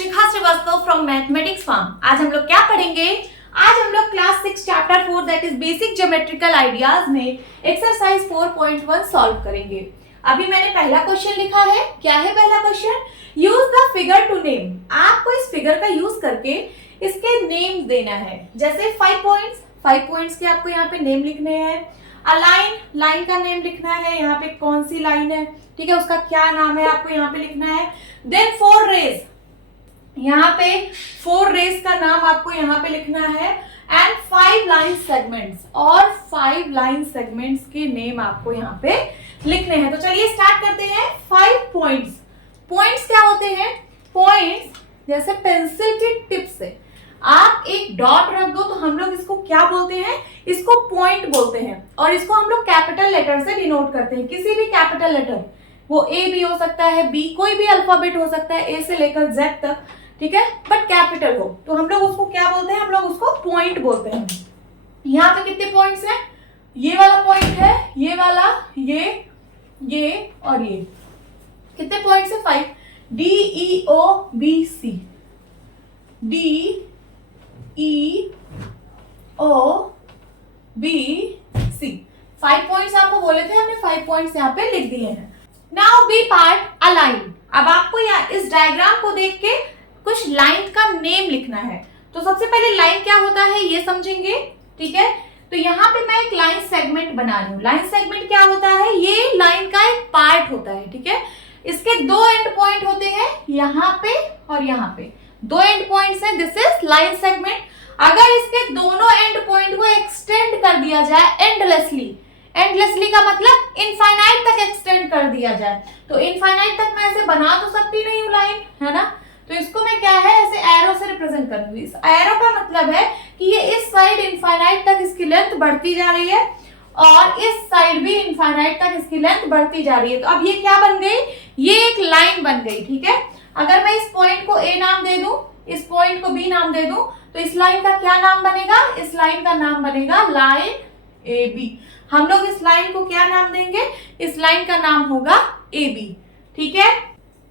Shikha Shrivastava from mathematics farm. आज हम लोग क्या पढ़ेंगे? आज हम लोग class 6 chapter 4 that is basic geometrical ideas में एक्सरसाइज 4.1 सॉल्व करेंगे। अभी मैंने पहला क्वेश्चन लिखा है। क्या है पहला question? Use the figure to name. आपको इस फिगर का यूज करके इसके नेम देना है। जैसे 5 पॉइंट्स के आपको यहाँ पे नेम लिखने हैं। अ लाइन का नेम लिखना है। यहाँ पे कौन सी लाइन है, ठीक है, उसका क्या नाम है आपको यहाँ पे लिखना है। देन 4 रेज, यहाँ पे 4 रेज का नाम आपको यहाँ पे लिखना है। एंड 5 लाइन सेगमेंट्स, और 5 लाइन सेगमेंट्स के नेम आपको यहाँ पे लिखने हैं। तो चलिए स्टार्ट करते हैं। 5 पॉइंट्स क्या होते हैं? पॉइंट्स जैसे पेंसिल की टिप से आप एक डॉट रख दो तो हम लोग इसको क्या बोलते हैं? इसको पॉइंट बोलते हैं। और इसको हम लोग कैपिटल लेटर से डिनोट करते हैं। किसी भी कैपिटल लेटर, वो ए भी हो सकता है, बी, कोई भी अल्फाबेट हो सकता है, ए से लेकर जेड तक, ठीक है, बट कैपिटल हो तो हम लोग उसको क्या बोलते हैं? हम लोग उसको पॉइंट बोलते हैं। यहाँ पे कितने पॉइंट्स हैं? ये वाला पॉइंट है, ये वाला, ये और ये। कितने पॉइंट्स है? 5। D E O B C, D E O B C, 5 points आपको बोले थे, हमने 5 पॉइंट्स यहाँ पे लिख दिए हैं। Now B part, a line. अब आपको यहाँ इस डायग्राम को देख के कुछ लाइन का नेम लिखना है। तो सबसे पहले लाइन क्या होता है ये समझेंगे, ठीक है। तो यहाँ पे मैं एक लाइन सेगमेंट बना रही हूँ। लाइन सेगमेंट क्या होता है? ये लाइन का एक पार्ट होता है, ठीक है। इसके 2 एंड पॉइंट होते हैं, यहाँ पे और यहाँ पे 2 एंड पॉइंट्स हैं। This is line segment. अगर इसके दोनों एंड पॉइंट को एक्सटेंड कर दिया जाए एंडलेसली का मतलब इनफाइनाइट तक एक्सटेंड कर दिया जाए, तो इनफाइनाइट तक मैं ऐसे बना तो सकती नहीं हूँ लाइन, है ना। तो इसको मैं क्या है, ऐसे एरो से रिप्रेजेंट करूंगी। इस एरो का मतलब है कि ये इस साइड इनफाइनाइट तक इसकी लेंथ बढ़ती जा रही है और इस साइड भी इनफाइनाइट तक इसकी लेंथ बढ़ती जा रही है। तो अब ये क्या बन गई? ये एक लाइन बन गई, ठीक है। अगर मैं इस पॉइंट को ए नाम दे दूं, इस पॉइंट को बी नाम दे दूं, तो इस लाइन का क्या नाम बनेगा? इस लाइन का नाम बनेगा लाइन ए बी। हम लोग इस लाइन को क्या नाम देंगे? इस लाइन का नाम होगा ए बी, ठीक है।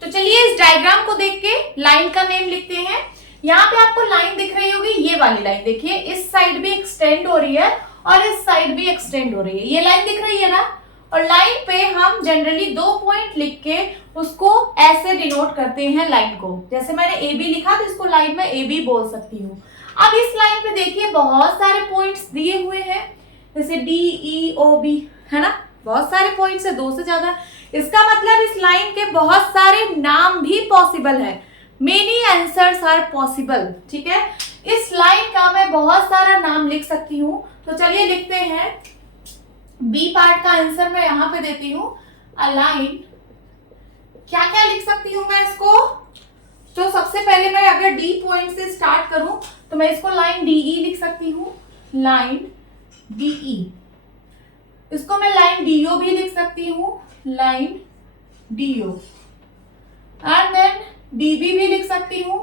तो चलिए इस डायग्राम को देख के लाइन का नेम लिखते हैं। यहाँ पे आपको लाइन दिख रही होगी, ये वाली लाइन देखिए, इस साइड भी एक्सटेंड हो रही है और इस साइड भी एक्सटेंड हो रही है। ये लाइन दिख रही है ना। और लाइन पे हम जनरली 2 पॉइंट लिख के उसको ऐसे डिनोट करते हैं लाइन को। जैसे मैंने ए बी लिखा तो इसको लाइन में ए बी बोल सकती हूँ। अब इस लाइन पे देखिए बहुत सारे पॉइंट्स दिए हुए हैं, जैसे डी ई ओ बी, है ना, बहुत सारे पॉइंट्स है, 2 से ज्यादा। इसका मतलब इस लाइन के बहुत सारे नाम भी पॉसिबल है। मेनी आंसर्स आर पॉसिबल, ठीक है। इस लाइन का मैं बहुत सारा नाम लिख सकती हूँ। तो चलिए लिखते हैं। बी पार्ट का आंसर मैं यहाँ पे देती हूँ। अ लाइन, क्या क्या लिख सकती हूँ मैं इसको? तो सबसे पहले मैं अगर डी पॉइंट से स्टार्ट करूं तो मैं इसको लाइन डी ई लिख सकती हूँ, लाइन डी ई। इसको मैं लाइन डी ओ भी लिख सकती हूँ, line D O. And then D B भी लिख सकती हूँ,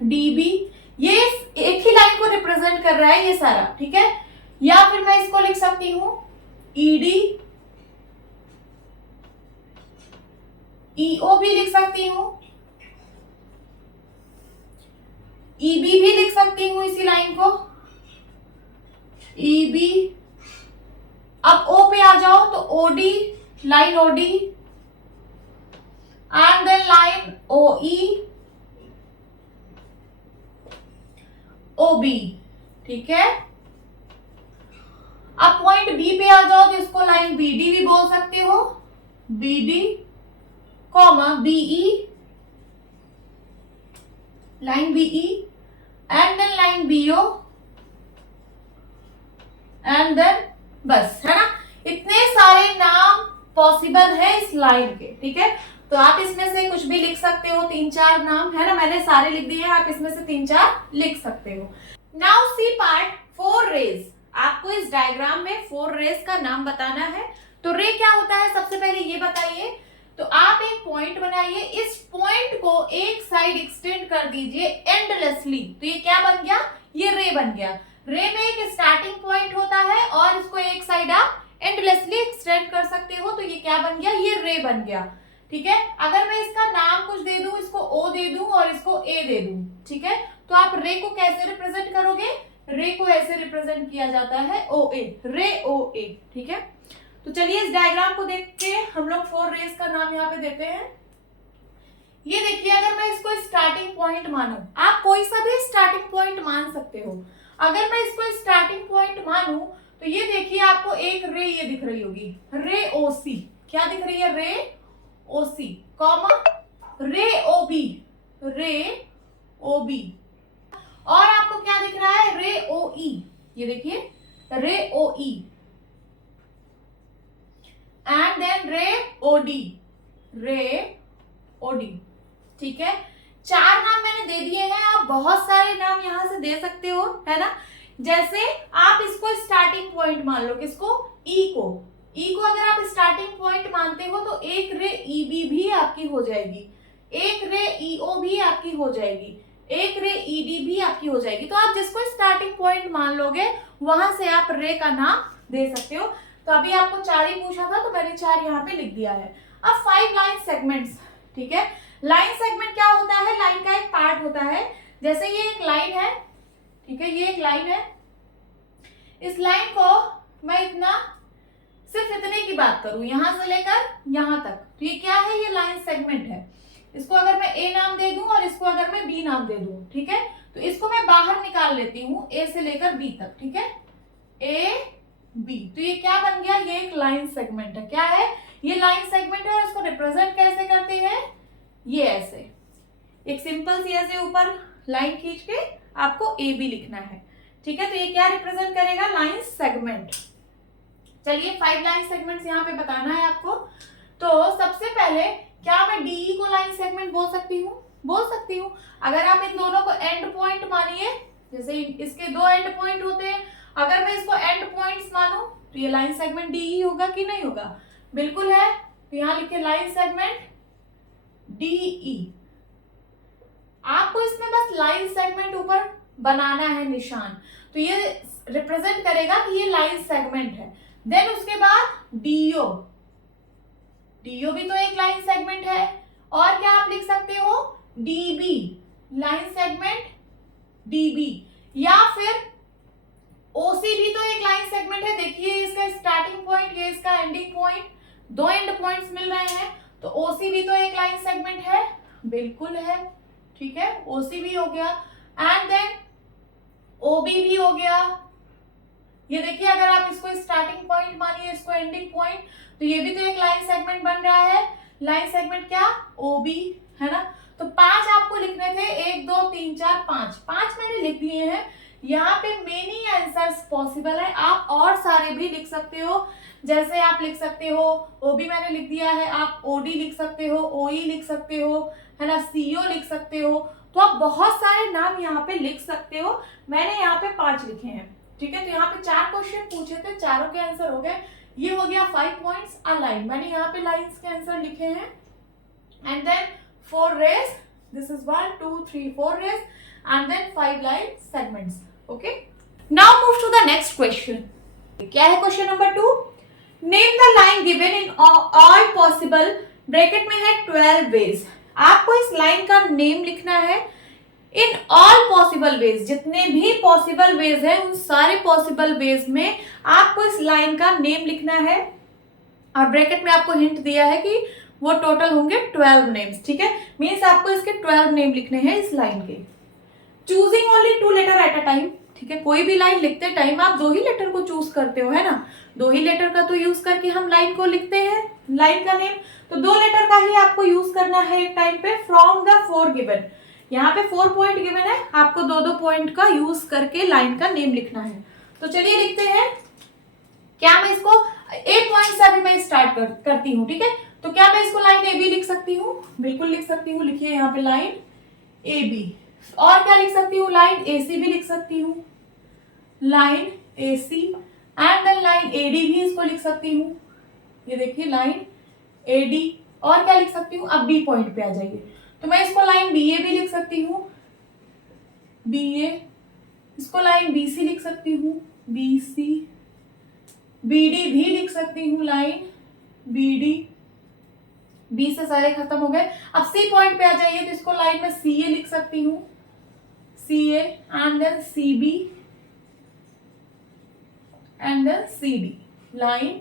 डी बी। ये एक ही लाइन को रिप्रेजेंट कर रहा है ये सारा, ठीक है। या फिर मैं इसको लिख सकती हूँ ई डी, ई ओ भी लिख सकती हूँ, ई बी भी लिख सकती हूँ इसी लाइन को, ई बी। अब ओ पे आ जाओ तो O D, line O D, and then line O E, O B, ठीक है। अब पॉइंट बी पे आ जाओ तो इसको लाइन बी डी भी बोल सकते हो, B D, comma B E, line B E, and then line B O, and then बस, है ना। इतने सारे नाम पॉसिबल है इस लाइन के, ठीक है। तो आप इसमें से कुछ भी लिख सकते हो, 3-4 नाम, है ना। मैंने सारे लिख दिए हैं, आप इसमें से 3-4 लिख सकते हो। Now C part, 4 rays. आपको इस डायग्राम में 4 रेज का नाम बताना है। तो रे क्या होता है सबसे पहले ये बताइए। तो आप एक पॉइंट बनाइए, इस पॉइंट को एक साइड एक्सटेंड कर दीजिए एंडलेसली, तो ये क्या बन गया? ये रे बन गया। रे में एक स्टार्टिंग पॉइंट होता है और इसको एक साइड आप एंडलेसली एक्सटेंड कर सकते हो, तो ये क्या बन गया? ये रे बन गया, ठीक है। अगर मैं इसका नाम कुछ दे दूं, इसको ओ दे दूं और इसको दे दूं, ठीक है, तो आप रे को कैसे रिप्रेजेंट करोगे? रे को ऐसे रिप्रेजेंट किया जाता है ओ ए, रे ओ ए, ठीक है। तो चलिए इस डायग्राम को देख के हम लोग 4 रेज का नाम यहाँ पे देते हैं। ये देखिए, अगर मैं इसको स्टार्टिंग पॉइंट मानूं, आप कोई सा भी स्टार्टिंग पॉइंट मान सकते हो। अगर मैं इसको स्टार्टिंग पॉइंट मानूं तो ये देखिए आपको एक रे ये दिख रही होगी, रे ओ सी, क्या दिख रही है? रे ओ सी, कॉमा रे ओ बी, रे ओ बी, और आपको क्या दिख रहा है? रे ओ ई, ये देखिए रे ओ ई, एंड देन रे ओ डी, रे ओ डी, ठीक है। 4 नाम मैंने दे दिए हैं, आप बहुत सारे नाम यहां से दे सकते हो, है ना। जैसे आप इसको स्टार्टिंग पॉइंट मान लो, किसको? ई को। ई को अगर आप स्टार्टिंग पॉइंट मानते हो तो एक रे ई बी भी आपकी हो जाएगी, एक रे ई ओ भी आपकी हो जाएगी, एक रे ई डी भी आपकी हो जाएगी। तो आप जिसको स्टार्टिंग पॉइंट मान लोगे वहां से आप रे का नाम दे सकते हो। तो अभी आपको 4 ही पूछा था तो मैंने 4 यहाँ पे लिख दिया है। अब 5 लाइन सेगमेंट्स, ठीक है। लाइन सेगमेंट क्या होता है? लाइन का एक पार्ट होता है। जैसे ये एक लाइन है, ठीक है, ये एक लाइन है। इस लाइन को मैं इतना, सिर्फ इतने की बात करूं, यहां से लेकर यहां तक, तो ये क्या है? ये लाइन सेगमेंट है। इसको अगर मैं ए नाम दे दूं और इसको अगर मैं बी नाम दे दूं, ठीक है, तो इसको मैं बाहर निकाल लेती हूँ ए से लेकर बी तक, ठीक है, ए बी। तो ये क्या बन गया? ये एक लाइन सेगमेंट है। क्या है? ये लाइन सेगमेंट है। और इसको रिप्रेजेंट कैसे करते हैं? ये ऐसे, एक सिंपल सी ऐसे ऊपर लाइन खींच के आपको ए बी लिखना है, ठीक है। तो ये क्या रिप्रेजेंट करेगा? Line segment. चलिए 5 लाइन सेगमेंट्स यहाँ पे बताना है आपको। तो सबसे पहले, क्या मैं डीई को लाइन सेगमेंट बोल सकती हूँ? बोल सकती हूँ। अगर आप इन दोनों को एंड पॉइंट मानिए, जैसे इसके 2 एंड पॉइंट होते हैं, अगर मैं इसको एंड पॉइंट्स मानूं तो ये लाइन सेगमेंट डीई होगा कि नहीं होगा? बिल्कुल है। तो यहाँ लिखे लाइन सेगमेंट डीई। आपको इसमें बस लाइन सेगमेंट ऊपर बनाना है निशान, तो ये रिप्रेजेंट करेगा कि ये लाइन सेगमेंट है। देन उसके बाद डीओ, डीओ भी तो एक लाइन सेगमेंट है। और क्या आप लिख सकते हो? DB, line segment dB. या फिर ओसी भी तो एक लाइन सेगमेंट है। देखिए इसका स्टार्टिंग पॉइंट, ये इसका एंडिंग पॉइंट, 2 एंड पॉइंट्स मिल रहे हैं, तो ओसी भी तो एक लाइन सेगमेंट है। बिल्कुल है, ठीक है, ओसी भी हो गया। एंड देन ओबी भी हो गया। ये देखिए, अगर आप इसको स्टार्टिंग पॉइंट मानिए, इसको एंडिंग पॉइंट, तो ये भी तो एक लाइन सेगमेंट बन रहा है। लाइन सेगमेंट क्या? ओबी, है ना। तो 5 आपको लिखने थे, 1 2 3 4 5, 5 मैंने लिख दिए हैं। यहाँ पे मेनी आंसर्स पॉसिबल है, आप और सारे भी लिख सकते हो। जैसे आप लिख सकते हो, ओबी मैंने लिख दिया है, आप ओडी लिख सकते हो, ओई लिख सकते हो, है ना, सीओ लिख सकते हो। तो आप बहुत सारे नाम यहाँ पे लिख सकते हो। मैंने यहाँ पे 5 लिखे हैं, ठीक है। तो यहाँ पे 4 क्वेश्चन पूछे थे, चारों के आंसर हो गए। ये हो गया 5 पॉइंट्स अलाइन, मैंने यहाँ पे लाइंस के आंसर लिखे हैं। And then 4 rays, this is 1 2 3 4 rays, and then 5 line segments. Okay, now move to the next question. क्या है question number 2? Name the line given in all possible, bracket में है 12 वेज। आपको इस लाइन का नेम लिखना है इन ऑल पॉसिबल वेज, जितने भी पॉसिबल वेज है उन सारे पॉसिबल वेज में आपको इस लाइन का नेम लिखना है। और ब्रैकेट में आपको हिंट दिया है कि वो टोटल होंगे 12 नेम्स, ठीक है। मीन्स आपको इसके 12 नेम लिखने हैं इस लाइन के। Choosing only 2 letter at a time, ठीक है। कोई भी लाइन लिखते टाइम आप 2 ही लेटर को चूज करते हो, है ना। 2 ही लेटर का तो यूज करके हम लाइन को लिखते हैं, लाइन का नेम। तो 2 लेटर का ही आपको यूज करना है एक टाइम पे। फ्रॉम द 4 गिवन, यहाँ पे 4 पॉइंट गिवन है, आपको 2-2 पॉइंट का यूज करके लाइन का नेम लिखना है। तो चलिए लिखते हैं। क्या मैं इसको ए पॉइंट से अभी मैं स्टार्ट करती हूँ, ठीक है। तो क्या मैं इसको लाइन ए बी लिख सकती हूँ? बिल्कुल लिख सकती हूँ। लिखिए यहाँ पे लाइन ए बी। और क्या लिख सकती हूँ? लाइन ए सी भी लिख सकती हूँ, line A C. And then line A D भी इसको लिख सकती हूँ, ये देखिए लाइन ए डी। और क्या लिख सकती हूँ? अब बी पॉइंट पे आ जाइए, तो मैं इसको लाइन बी ए भी लिख सकती हूँ, बी ए। इसको लाइन बी सी लिख सकती हूँ, बी सी। बी डी भी लिख सकती हूँ, लाइन बी डी, बी से सारे खत्म हो गए। अब सी पॉइंट पे आ जाइए, तो इसको लाइन में सी ए लिख सकती हूँ, C A and then C B and then C D, line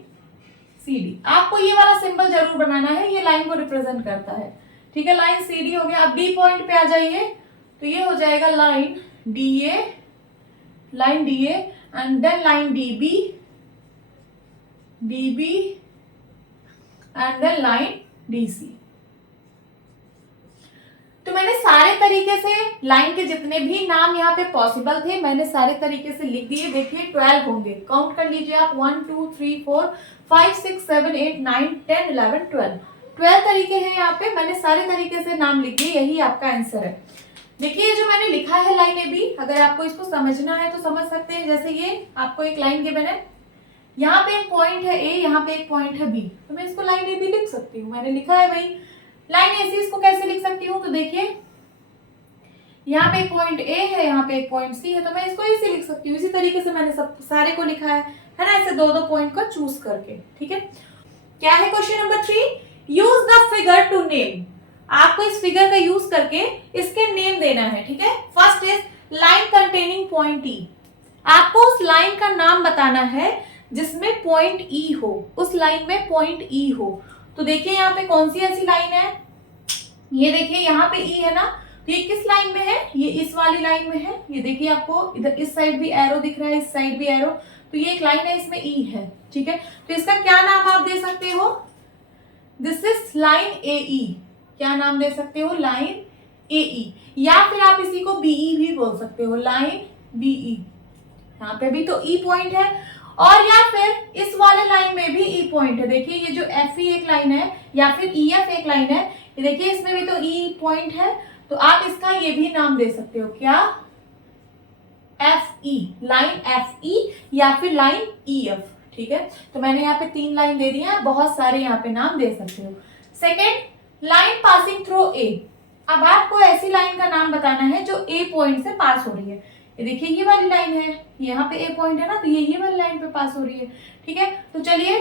C D. आपको ये वाला सिंबल जरूर बनाना है, ये लाइन को रिप्रेजेंट करता है, ठीक है। लाइन सी डी हो गया। अब बी पॉइंट पे आ जाइए, तो ये हो जाएगा line D A and then line D B and then line D C. तो मैंने सारे तरीके से लाइन के जितने भी नाम यहाँ पे पॉसिबल थे मैंने सारे तरीके से लिख दिए। देखिए 12 होंगे, काउंट कर लीजिए आप, 1 2 3 4 5 6 7 8 9 10 11 12 तरीके हैं यहाँ पे। मैंने सारे तरीके से नाम लिख दिए, यही आपका आंसर है। देखिए जो मैंने लिखा है लाइन ए बी, अगर आपको इसको समझना है तो समझ सकते हैं। जैसे ये आपको एक लाइन गिवन है, यहाँ पे एक पॉइंट है ए, यहाँ पे एक पॉइंट है बी, तो मैं इसको लाइन ए बी लिख सकती हूँ। मैंने लिखा है भाई लाइन ए सी, इसको कैसे लिख सकती हूँ? तो देखिए यहाँ पे एक पॉइंट ए है, यहाँ पे एक पॉइंट सी है, तो मैं इसको इसी लिख सकती हूँ। इसी तरीके से मैंने सब सारे को लिखा है ना, ऐसे दो दो पॉइंट को चूज करके, ठीक है। क्या है question number 3? Use the figure to name. आपको इस फिगर का यूज करके इसके नेम देना है, ठीक है। First is line containing point ई। आपको उस लाइन का नाम बताना है जिसमें पॉइंट ई हो, उस लाइन में पॉइंट ई हो। तो देखिए यहाँ पे कौन सी ऐसी लाइन है, ये देखिए यहाँ पे ई है ना, तो ये किस लाइन में है? ये इस वाली लाइन में है। ये देखिए आपको इधर इस साइड भी एरो दिख रहा है, इस साइड भी एरो, तो ये एक लाइन है, इसमें ई है, ठीक है। तो इसका क्या नाम आप दे सकते हो? दिस इज लाइन ए ई। क्या नाम दे सकते हो? लाइन ए ई, या फिर आप इसी को बीई भी बोल सकते हो, लाइन बीई। यहाँ पे भी तो ई पॉइंट है, और या फिर इस वाले लाइन में भी ई पॉइंट है। देखिए ये जो एफ ई एक लाइन है या फिर ई एफ एक लाइन है, ये देखिए इसमें भी तो ई पॉइंट है, तो आप इसका ये भी नाम दे सकते हो, क्या? F E, line F E या फिर लाइन ई एफ, ठीक है। तो मैंने यहाँ पे 3 लाइन दे दी है, बहुत सारे यहाँ पे नाम दे सकते हो। Second, line passing through a. अब आपको ऐसी लाइन का नाम बताना है जो ए पॉइंट से पास हो रही है। ये देखिए ये वाली लाइन है, यहाँ पे ए पॉइंट है ना, तो ये वाली लाइन पे पास हो रही है, ठीक है। तो चलिए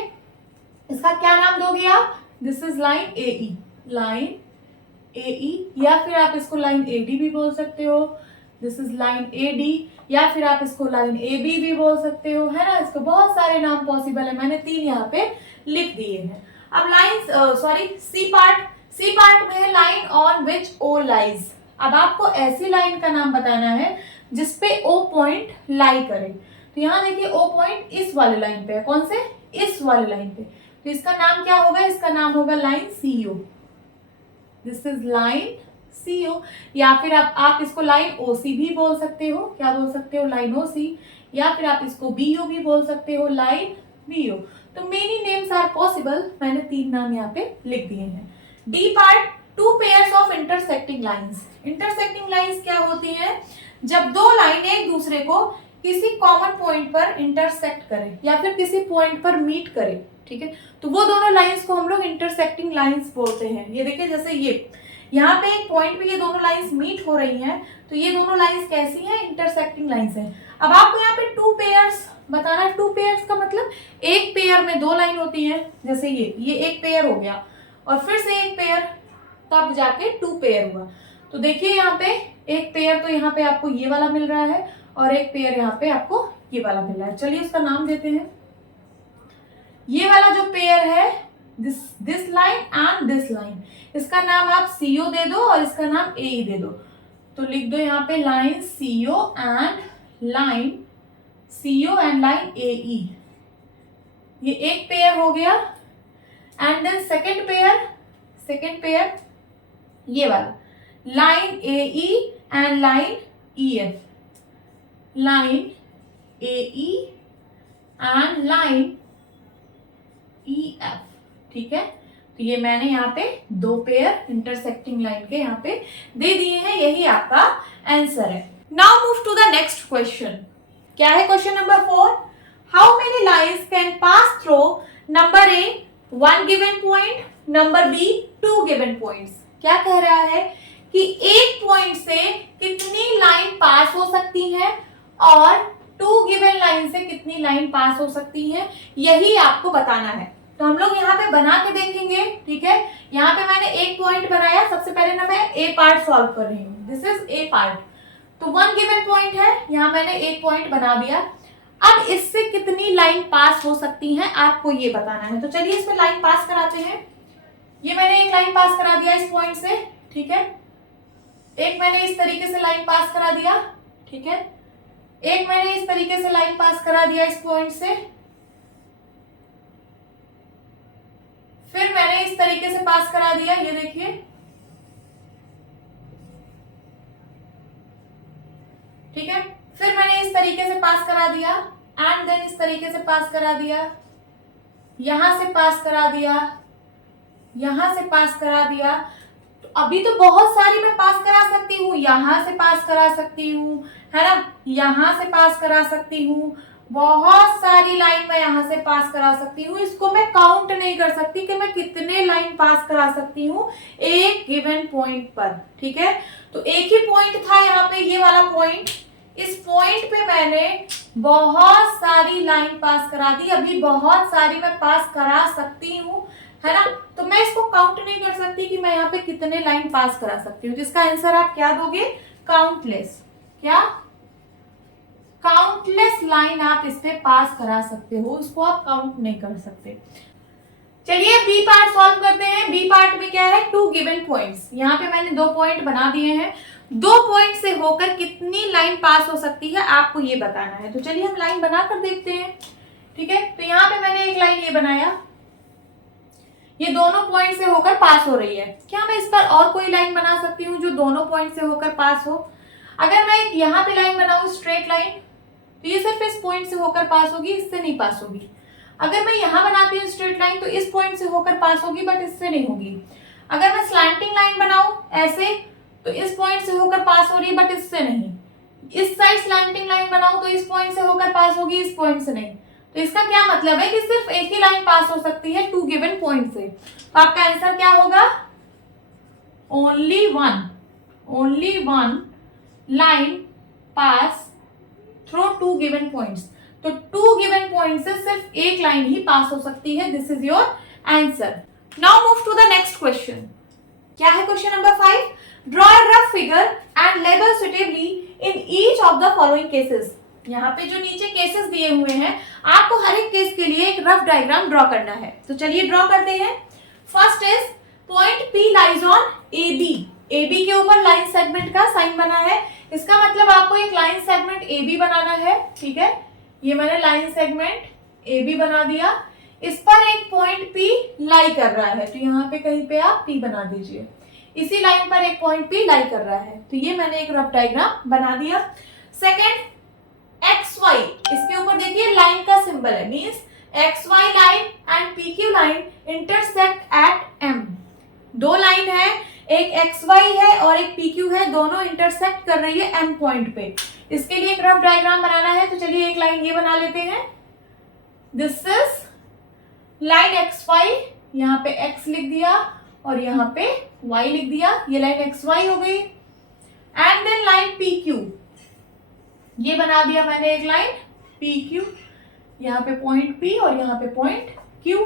इसका क्या नाम दोगे आप? This is line A E, line A E, या फिर आप इसको लाइन ए डी भी बोल सकते हो, this is line A D, या फिर आप इसको लाइन ए बी भी बोल सकते हो, है ना। इसको बहुत सारे नाम पॉसिबल है, मैंने 3 यहाँ पे लिख दिए हैं। अब लाइन सी पार्ट में है line on which O lies. अब आपको ऐसी लाइन का नाम बताना है जिसपे ओ पॉइंट लाई करे। तो यहाँ देखिए ओ पॉइंट इस वाले लाइन पे है, कौन से? इस वाले लाइन पे, तो इसका नाम क्या होगा? इसका नाम होगा line CO, this is line CO. या फिर आप इसको लाइन ओसी भी बोल सकते हो, क्या बोल सकते हो? लाइन ओसी, या फिर आप इसको बीओ भी बोल सकते हो, लाइन बीओ। तो मेनी नेम्स आर पॉसिबल, मैंने 3 नाम यहाँ पे लिख दिए हैं। D part, 2 pairs of intersecting lines. Intersecting lines क्या होती हैं? जब 2 लाइन एक दूसरे को किसी कॉमन पॉइंट पर इंटरसेक्ट करें या फिर किसी पॉइंट पर मीट करें, ठीक है, तो वो दोनों लाइंस को हम लोग इंटरसेक्टिंग लाइंस बोलते हैं। ये देखिए जैसे ये यहाँ पे एक पॉइंट पे ये दोनों लाइंस मीट हो रही हैं, तो ये दोनों लाइंस कैसी हैं? इंटरसेक्टिंग लाइंस हैं। अब आपको यहाँ पे 2 पेयर्स बताना है। 2 पेयर्स का मतलब एक पेयर में 2 लाइन होती है, जैसे ये एक पेयर हो गया और फिर से एक पेयर, तब जाके 2 पेयर हुआ। तो देखिए यहाँ पे एक पेयर तो यहाँ पे आपको ये वाला मिल रहा है और एक पेयर यहाँ पे आपको ये वाला मिल रहा है। चलिए उसका नाम देते हैं। ये वाला जो पेयर है, this line and this line, इसका नाम आप सीओ दे दो और इसका नाम ए दे दो। तो लिख दो यहाँ पे line CO and line A ई। ये एक पेयर हो गया। एंड देन सेकेंड पेयर ये वाला line A E and line E F, line A E and line E F, ठीक है। तो ये मैंने यहाँ पे 2 पेयर इंटरसेक्टिंग लाइन के यहाँ पे दे दिए हैं, यही आपका आंसर है। Now move to the next question. क्या है question number 4? How many lines can pass through number A 1 given point, number B 2 given points. क्या कह रहा है कि एक पॉइंट से कितनी लाइन पास हो सकती है और 2 गिवन लाइन से कितनी लाइन पास हो सकती है, यही आपको बताना है। तो हम लोग यहाँ पे बना के देखेंगे, ठीक है। यहाँ पे मैंने एक पॉइंट बनाया, सबसे पहले ना मैं ए पार्ट सॉल्व कर रही हूँ, दिस इज ए पार्ट। तो वन गिवन पॉइंट है, यहाँ मैंने एक पॉइंट बना दिया। अब इससे कितनी लाइन पास हो सकती हैं आपको ये बताना है। तो चलिए इसमें लाइन पास कराते हैं। ये मैंने एक लाइन पास करा दिया इस पॉइंट से, ठीक है। एक मैंने इस तरीके से लाइन पास करा दिया, ठीक है। एक मैंने इस तरीके से लाइन पास करा दिया इस पॉइंट से। फिर मैंने इस तरीके से पास करा दिया, ये देखिए, ठीक है। फिर मैंने इस तरीके से पास करा दिया एंड देन इस तरीके से पास करा दिया, यहां से पास करा दिया, यहां से पास करा दिया। तो अभी तो बहुत सारी मैं पास करा सकती हूँ, यहां से पास करा सकती हूँ, है ना, यहां से पास करा सकती हूँ, बहुत सारी लाइन मैं यहां से पास करा सकती हूँ। इसको मैं काउंट नहीं कर सकती कि मैं कितने लाइन पास करा सकती हूँ एक गिवन पॉइंट पर, ठीक है। तो एक ही पॉइंट था यहाँ पे, ये वाला पॉइंट, इस पॉइंट पे मैंने बहुत सारी लाइन पास करा दी, अभी बहुत सारी मैं पास करा सकती हूँ, है ना। तो मैं इसको काउंट नहीं कर सकती कि मैं यहाँ पे कितने लाइन पास करा सकती हूँ। जिसका आंसर आप क्या दोगे, काउंटलेस। क्या, काउंटलेस लाइन आप इस पे पास करा सकते हो, इसको आप काउंट नहीं कर सकते। चलिए बी पार्ट सॉल्व करते हैं। बी पार्ट में क्या है, टू गिवन पॉइंट्स। यहाँ पे मैंने दो पॉइंट बना दिए हैं, दो पॉइंट से होकर कितनी लाइन पास हो सकती है आपको ये बताना है। तो चलिए हम लाइन बना कर देखते हैं, ठीक है। तो यहाँ पे मैंने एक लाइन ये बनाया, ये दोनों पॉइंट से होकर पास हो रही है। क्या मैं इस पर और कोई लाइन बना सकती हूँ जो दोनों पॉइंट से होकर पास हो? अगर मैं एक यहाँ पे लाइन बनाऊं स्ट्रेट लाइन, तो ये सिर्फ इस पॉइंट से होकर पास होगी, इससे नहीं पास होगी। अगर मैं यहाँ बनाती हूँ स्ट्रेट लाइन, तो इस पॉइंट से होकर पास होगी बट इससे नहीं होगी। अगर मैं स्लैंटिंग लाइन बनाऊं ऐसे, तो इस पॉइंट से होकर पास हो रही है बट इससे नहीं। इस साइड स्लैंटिंग लाइन बनाऊं तो इस पॉइंट से होकर पास होगी, इस पॉइंट से नहीं। तो इसका क्या मतलब है कि सिर्फ एक ही लाइन पास हो सकती है टू गिवन पॉइंट से। तो आपका आंसर क्या होगा, only one line pass through two given points. तो टू गिवन पॉइंट से सिर्फ एक लाइन ही पास हो सकती है। This is your answer. Now move to the next question. क्या है question number 5? Draw a rough figure and label suitably in each of the following cases. यहाँ पे जो नीचे केसेस दिए हुए हैं, आपको हर एक केस के लिए एक रफ डायग्राम ड्रॉ करना है। तो चलिए ड्रॉ करते हैं। First is point P lies on AB। AB के ऊपर लाइन सेगमेंट का साइन बना है, इसका मतलब आपको एक लाइन सेगमेंट AB बनाना है, ठीक है। ये मैंने लाइन सेगमेंट AB बना दिया, इस पर एक पॉइंट P लाई कर रहा है, तो यहाँ पे कहीं पे आप P बना दीजिए। इसी लाइन पर एक पॉइंट P लाई कर रहा है, तो ये मैंने एक रफ डायग्राम बना दिया। सेकेंड XY, इसके ऊपर देखिए लाइन का सिंबल है, means XY line and PQ line intersect at M। दो लाइन है, एक XY है और एक PQ है, दोनों इंटरसेक्ट कर रही है M पॉइंट पे। इसके लिए एक रफ डायग्राम बनाना है, तो चलिए एक लाइन ये बना लेते हैं। दिस इज लाइन XY, यहाँ पे X लिख दिया और यहाँ पे Y लिख दिया, ये लाइन XY हो गई। एंड देन लाइन PQ, ये बना दिया मैंने एक लाइन PQ, यहाँ पे पॉइंट P और यहाँ पे पॉइंट Q।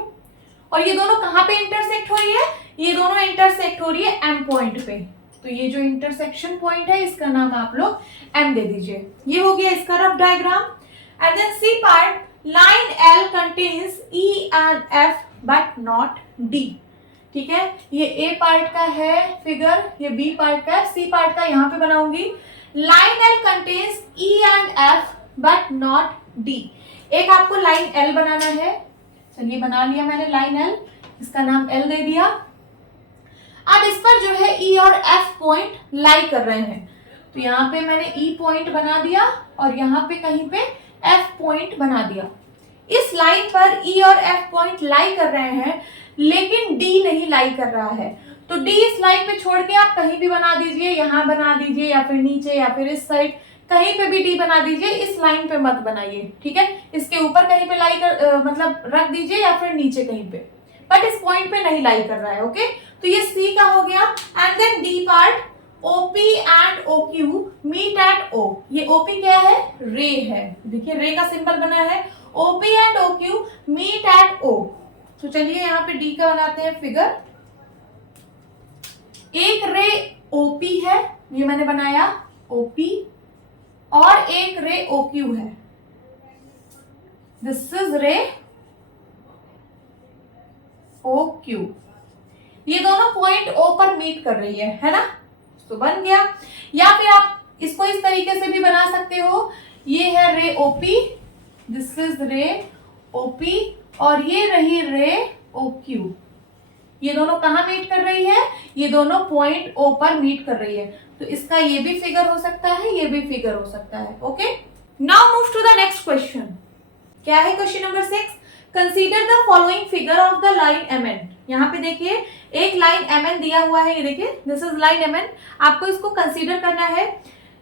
और ये दोनों कहाँ पे इंटरसेक्ट हो रही है? ये दोनों इंटरसेक्ट हो रही है M पॉइंट पे। तो ये जो इंटरसेक्शन पॉइंट है, इसका नाम आप लोग M दे दीजिए। ये हो गया इसका rough diagram. And then C part, line L contains E and F but not D, ठीक है। ये A पार्ट का है फिगर, ये B पार्ट का है, C पार्ट का यहाँ पे बनाऊंगी। Line L contains E and F but not D। एक आपको लाइन L बनाना है, चलिए बना लिया मैंने लाइन L, इसका नाम L दे दिया। अब इस पर जो है E और F पॉइंट लाई कर रहे हैं, तो यहाँ पे मैंने E पॉइंट बना दिया और यहाँ पे कहीं पे F पॉइंट बना दिया। इस लाइन पर E और F पॉइंट लाई कर रहे हैं, लेकिन D नहीं लाई कर रहा है। तो D इस लाइन पे छोड़ के आप कहीं भी बना दीजिए, यहाँ बना दीजिए या फिर नीचे या फिर इस साइड, कहीं पे भी D बना दीजिए, इस लाइन पे मत बनाइए, ठीक है। इसके ऊपर कहीं पे लाई कर मतलब रख दीजिए या फिर नीचे कहीं पे, बट इस पॉइंट पे नहीं लाई कर रहा है, ओके। तो ये C का हो गया। And then D part, OP and OQ meet at O। ये OP क्या है? रे है, देखिए रे का सिंबल बना है। OP and OQ meet at O। तो चलिए यहाँ पे डी का बनाते हैं फिगर। एक रे ओपी है, ये मैंने बनाया ओपी, और एक रे ओक्यू है, दिस इज रे ओक्यू। ये दोनों पॉइंट ओ पर मीट कर रही है ना, तो बन गया। या फिर आप इसको इस तरीके से भी बना सकते हो, ये है रे ओपी, दिस इज रे ओपी, और ये रही रे ओक्यू। ये दोनों कहाँ मीट कर रही है, ये दोनों पॉइंट ओ पर मीट कर रही है, तो इसका ये भी फिगर हो सकता है, ये भी फिगर हो सकता है। Okay, now move to the next question. क्या है question number 6? Consider the following figure of the line MN। यहाँ पे देखिए एक लाइन MN दिया हुआ है, ये देखिए दिस इज लाइन MN, आपको इसको कंसीडर करना है।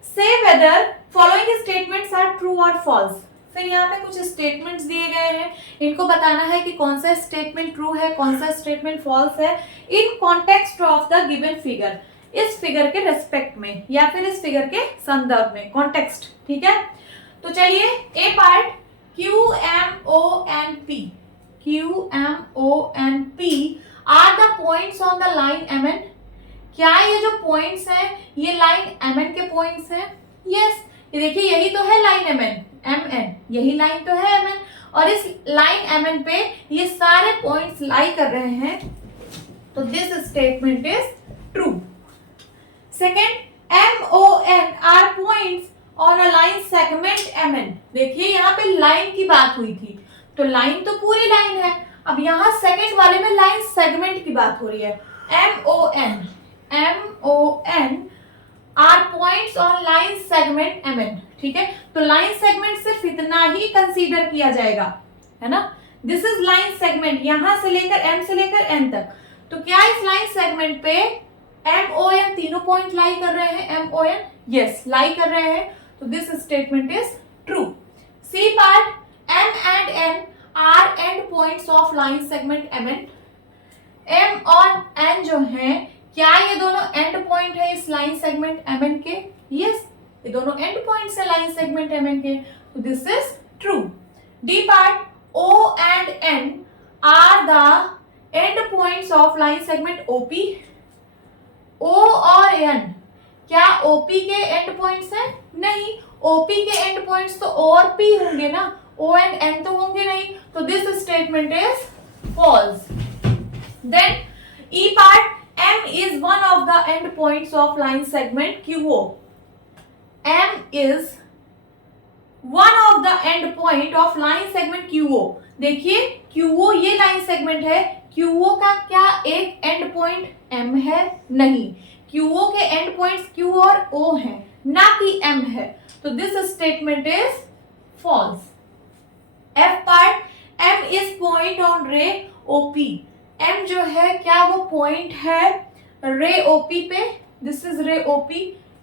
Say whether following statements are true और फॉल्स। फिर यहाँ पे कुछ स्टेटमेंट्स दिए गए हैं, इनको बताना है कि कौन सा स्टेटमेंट ट्रू है, कौन सा स्टेटमेंट फॉल्स है, in context of the given figure, इस फिगर के रेस्पेक्ट में या फिर इस फिगर के संदर्भ में, कॉन्टेक्स्ट। ठीक है, तो चलिए A part QMONP, QMONP are the points on the line MN। क्या ये जो पॉइंट्स हैं ये लाइन MN के पॉइंट्स हैं? यस, ये देखिए यही तो है लाइन MN, यही लाइन तो है MN, और इस लाइन MN पे ये सारे पॉइंट्स लाई कर रहे हैं, तो this statement is true. Second, MON are points on a line segment MN। देखिए यहाँ पे लाइन की बात हुई थी, तो लाइन तो पूरी लाइन है, अब यहाँ सेकंड वाले में लाइन सेगमेंट की बात हो रही है। MON are points on line segment MN। ठीक है, तो लाइन सेगमेंट सिर्फ इतना ही कंसीडर किया जाएगा, है ना। दिस इज लाइन सेगमेंट, यहां से लेकर M से लेकर N तक। तो क्या इस लाइन सेगमेंट पे MON तीनों पॉइंट लाई कर रहे हैं? MON यस लाई कर रहे हैं, तो this statement is true. C part, M and N are end points of line segment MN। M और N जो हैं, क्या ये दोनों एंड पॉइंट है इस लाइन सेगमेंट MN के? यस, ये दोनों एंड पॉइंट्स है लाइन सेगमेंट MN के, तो this is true. D part, O and N are the end points of line segment OP। O और N क्या OP के एंड पॉइंट्स हैं? नहीं, OP के एंड पॉइंट्स तो O और P होंगे ना, O and N तो होंगे नहीं, तो this statement is false. Then E part, M is one of the end points of line segment QO. M is one of the end point of line segment QO. देखिए QO ये line segment है, QO का क्या एक and point M है? नहीं, QO के end points Q और O हैं, ना कि M है, तो this statement is false. F part, M is point on ray OP। M जो है क्या वो पॉइंट है रे OP पे, दिस इज रे OP,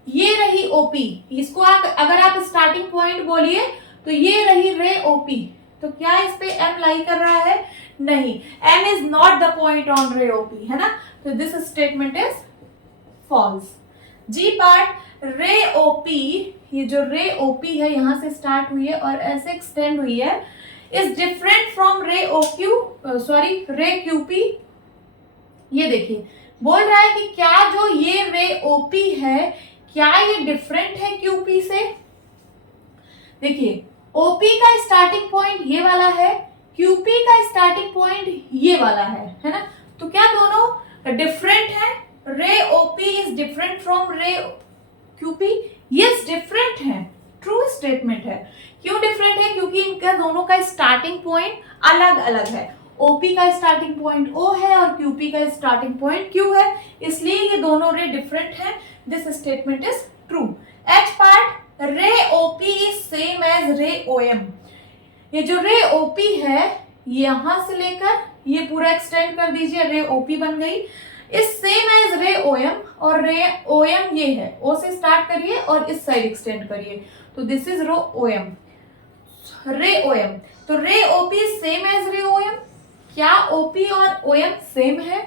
ये रही OP, इसको अगर आप स्टार्टिंग पॉइंट बोलिए तो ये रही रे OP, तो क्या इस पे M लाई कर रहा है? नहीं, M is not the point on ray OP, है ना, तो this statement is false. G part, ray OP, ये जो रे OP है यहां से स्टार्ट हुई है और ऐसे एक्सटेंड हुई है, इज डिफरेंट फ्रॉम रे रे QP। ये देखिए बोल रहा है कि क्या जो ये रे OP है क्या ये डिफरेंट है QP से? देखिए OP का स्टार्टिंग पॉइंट ये वाला है, QP का स्टार्टिंग पॉइंट ये वाला है ना, तो क्या दोनों डिफरेंट है? रे OP इज डिफरेंट फ्रॉम रे QP। यस डिफरेंट है, ट्रू स्टेटमेंट है। क्यों डिफरेंट है? क्योंकि इनका दोनों का स्टार्टिंग पॉइंट अलग अलग है, OP का स्टार्टिंग पॉइंट O है और QP का स्टार्टिंग पॉइंट Q है, इसलिए ये दोनों रे डिफरेंट है, this statement is true. H part, ray OP is same as रे OM। ये जो रे OP है यहां से लेकर ये पूरा एक्सटेंड कर दीजिए, रे OP बन गई, इज सेम एज रे OM, और रे OM ये है, O से स्टार्ट करिए और इस साइड एक्सटेंड करिए, तो दिस इज रे OM। तो रे OP सेम एज रे OM। क्या OP और OM सेम है?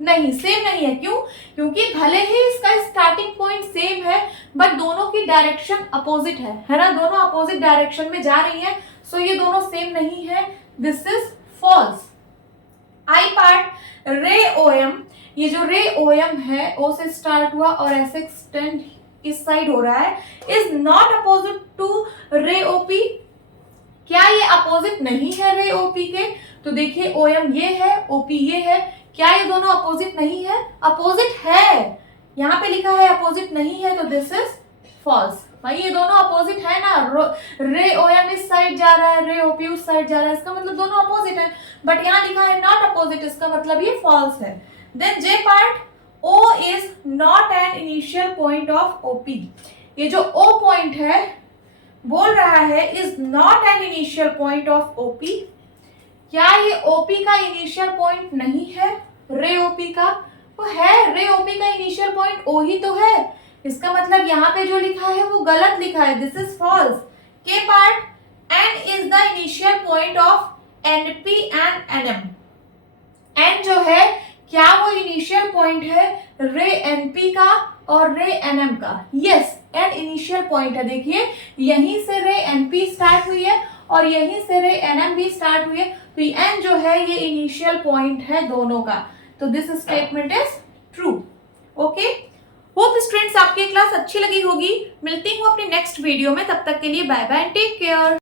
नहीं, सेम नहीं है। क्यों? क्योंकि भले ही इसका स्टार्टिंग पॉइंट सेम है बट दोनों की डायरेक्शन अपोजिट है ना, दोनों अपोजिट डायरेक्शन में जा रही है, सो ये दोनों सेम नहीं है, this is false. I part ray O M, ये जो रे ओ एम है ओ से स्टार्ट हुआ और ऐसे एक्सटेंड इस साइड हो रहा है, इज नॉट अपोजिट टू रे ओपी। क्या ये अपोजिट नहीं है रे ओपी के? तो देखिए ओ एम ये है, ओपी ये है, क्या ये दोनों अपोजिट नहीं है? अपोजिट है, यहाँ पे लिखा है अपोजिट नहीं है, तो दिस इज फॉल्स। भाई ये दोनों अपोजिट है ना, रे ओ एम इस साइड जा रहा है, रे ओपी उस साइड जा रहा है, इसका मतलब दोनों अपोजिट है, बट यहाँ लिखा है नॉट अपोजिट, इसका मतलब ये फॉल्स है। Then J part, O is not an initial point of OP. ये जो ओ पॉइंट है बोल रहा है is not an initial point of OP. क्या ये ओपी का इनिशियल पॉइंट नहीं है? रे ओपी का वो है, रे ओपी का इनिशियल पॉइंट ओ ही तो है, इसका मतलब यहाँ पे जो लिखा है वो गलत लिखा है, this is false. K part, N is the initial point of NP and NM. N जो है क्या वो इनिशियल पॉइंट है रे एनपी का और रे एनएम का? यस, एन इनिशियल पॉइंट है। देखिए यहीं से रे एनपी स्टार्ट हुई है और यहीं से रे एनएम भी स्टार्ट हुई है, तो एन जो है ये इनिशियल पॉइंट है दोनों का, तो this statement is true. Okay, hope students आपकी क्लास अच्छी लगी होगी। मिलती हूँ अपनी नेक्स्ट वीडियो में, तब तक के लिए बाय बाय, टेक केयर।